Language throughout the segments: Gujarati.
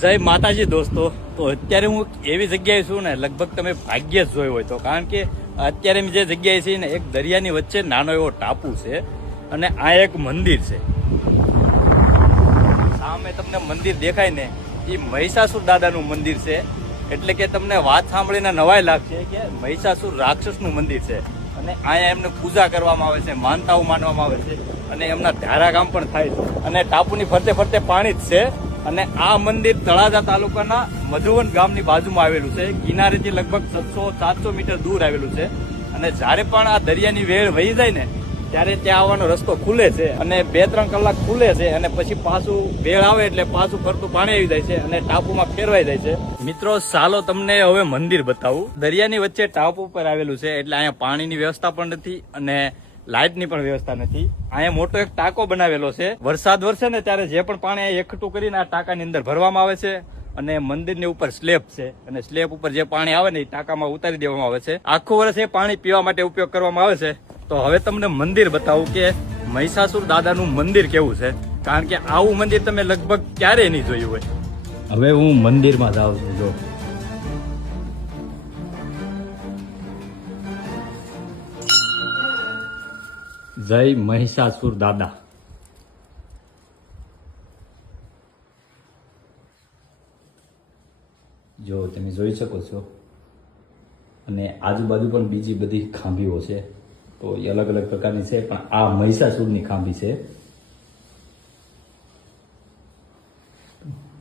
જય માતાજી દોસ્તો. તો અત્યારે હું એવી જગ્યાએ છું ને, લગભગ તમે ભાગ્ય જ જોયું હોય તો, કારણ કે અત્યારે જે જગ્યાએ છે ને, એક દરિયાની વચ્ચે નાનો એવો ટાપુ છે અને આ એક મંદિર છે. સામે તમને મંદિર દેખાય ને, એ મહિષાસુર દાદાનું મંદિર છે. એટલે કે તમને વાત સાંભળીને નવાઈ લાગશે કે મહિષાસુર રાક્ષસનું મંદિર છે અને અહીંયા એમને પૂજા કરવામાં આવે છે, માનતાઓ માનવામાં આવે છે અને એમના ધારાકામ પણ થાય છે. અને ટાપુની ફરતે ફરતે પાણી જ છે. અને આ મંદિર તળાજા તાલુકાના મધુવન ગામની બાજુમાં આવેલું છે. કિનારેથી લગભગ 700-700 મીટર દૂર આવેલું છે. અને જ્યારે પણ આ દરિયાની વેળ વહી જાય ને, ત્યારે ત્યાં આવવાનો રસ્તો ખુલે છે અને 2-3 કલાક ખુલે છે અને પછી પાછું વેળ આવે એટલે પાછું ફરતું પાણી આવી જાય છે અને ટાપુમાં ફેરવાઈ જાય છે. મિત્રો ચાલો તમને હવે મંદિર બતાવું. દરિયાની વચ્ચે ટાપુ પર આવેલું છે એટલે અહીંયા પાણીની વ્યવસ્થા પણ નથી અને લાઇટની પણ વ્યવસ્થા નથી. અહીંયા મોટો એક ટાંકો બનાવેલો છે. વરસાદ વરસે ને ત્યારે જે પણ પાણી અહીંયા એકઠું કરીને આ ટાંકાની અંદર ભરવામાં આવે છે અને મંદિરની ઉપર સ્લેબ છે અને સ્લેબ ઉપર જે પાણી આવે ને એ ટાંકામાં ઉતારી દેવામાં આવે છે. આખું વર્ષ એ પાણી પીવા માટે ઉપયોગ કરવામાં આવે છે. તો હવે તમને મંદિર બતાવું કે મહિષાસુર દાદાનું મંદિર કેવું છે, કારણ કે આવું મંદિર તમે લગભગ ક્યારેય નહીં જોયું હોય. હવે હું મંદિરમાં જાઉં છું. જો જય મહિષાસુર દાદા. જો તમે જોઈ શકો છો અને આજુબાજુ પણ બીજી બધી ખાંભીઓ છે. તો એ અલગ અલગ પ્રકારની છે, પણ આ મહિષાસુરની ખાંભી છે.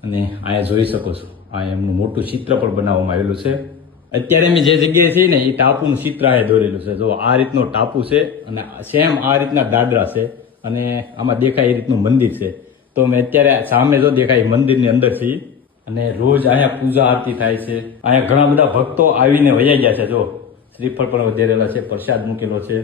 અને અહીંયા જોઈ શકો છો, આ એમનું મોટું ચિત્ર પણ બનાવવામાં આવેલું છે. અત્યારે મેં જે જગ્યાએ છે ને, એ ટાપુનું ચિત્ર આ દોરેલું છે. જો આ રીતનો ટાપુ છે અને સેમ આ રીતના દાદરા છે અને આમાં દેખાય એ રીતનું મંદિર છે. તો મેં અત્યારે સામે જો દેખાય મંદિરની અંદરથી, અને રોજ અહીંયા પૂજા આરતી થાય છે. અહીંયા ઘણા બધા ભક્તો આવીને વયા ગયા છે. જો શ્રીફળ પણ વધેરેલા છે, પ્રસાદ મૂકેલો છે